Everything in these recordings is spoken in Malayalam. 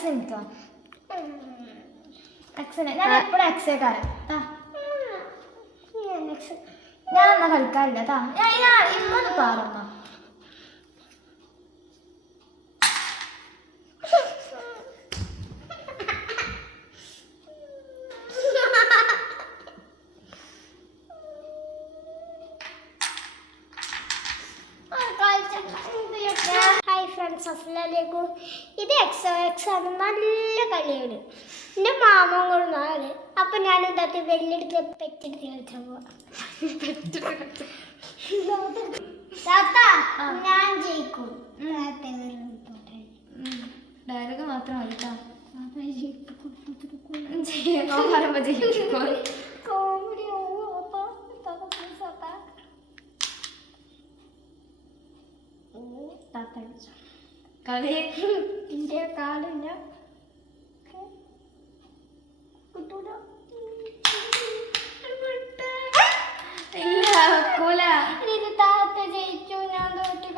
എക്സ് എനിക്കോ എക്സിനെ ഞാൻ എപ്പോഴും എക്സേക്കാരൻ ഞാൻ എന്നാ കളിക്കാറില്ല താ ഞാൻ ഇമ്മന്ന് പാറമ്മ ഹായ് ഫ്രണ്ട്സ്, അസ്സലാമലൈക്കും. ഇത് എക്സോ ആണ്. നല്ല കളിയാണ്. എൻ്റെ മാമൻ കൊടുന്നാല് അപ്പം ഞാൻ എന്താ വെല്ലെടുത്ത് പെറ്റെടുത്ത് കളിച്ചാൽ പോവാം. ഞാൻ ജയിക്കും. ഡയലോഗ് മാത്രം മതിട്ടാ കോമഡി കളി ഇന്ത്യ കാലില്ല താത്ത ജയിച്ചു, ഞാൻ തോറ്റു.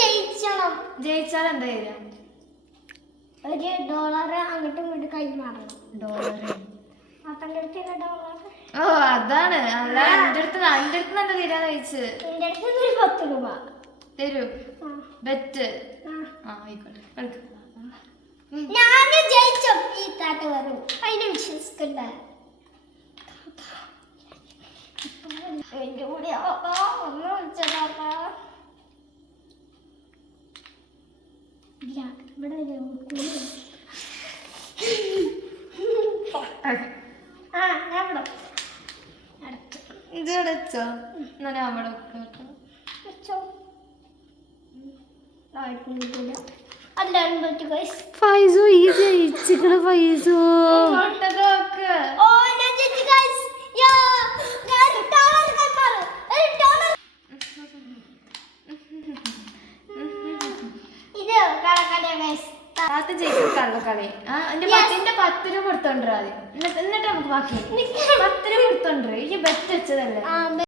ജയിച്ചണം. ജയിച്ചാൽ എന്താ ചെയ്യാം $1 അങ്ങോട്ടും ഇങ്ങോട്ടും കൈമാറണം. ഡോളർ അപ്പൻ്റെ അടുത്ത് $1. ഓ അതാണ് അല്ല എൻ്റെ അടുത്ത് എന്താ തരാന്ന് ചോദിച്ചു. എൻ്റെ അടുത്ത് $10 തരൂ ബെറ്റ് ആയിക്കോട്ടെ ഞാൻ ജയിച്ചു. ഈ താത്ത വരും, അതിനെ വിശ്വസിക്കണ്ട. എൻ്റെ കൂടെ ഒന്ന് വിളിച്ചതാത്ത ഇവിടെ ഞാൻ ഇവിടെ ഇത് അടച്ചോ എന്നാ ഞാൻ അവിടെ വെച്ചോ. എല്ലാവരും പറ്റി ഫൈസു ഈ ജയിച്ചിക്കണ ഫൈസു ഓ ഞാൻ ജയിച്ചു ഗൈസ്. യാ ഞാൻ $1 കൈമാറും. ഇത് കളക്കട ഗൈസ്. താത്ത ജയിച്ചു കള്ളക്കളി. എന്റെ 10 രൂപ കൊടുത്തോണ്ടോ ആദ്യം, എന്നിട്ട് നമുക്ക് ബാക്കി 10 രൂപ കൊടുത്തോണ്ടോ. ഈ ബെറ്റ് വെച്ചതല്ലേ.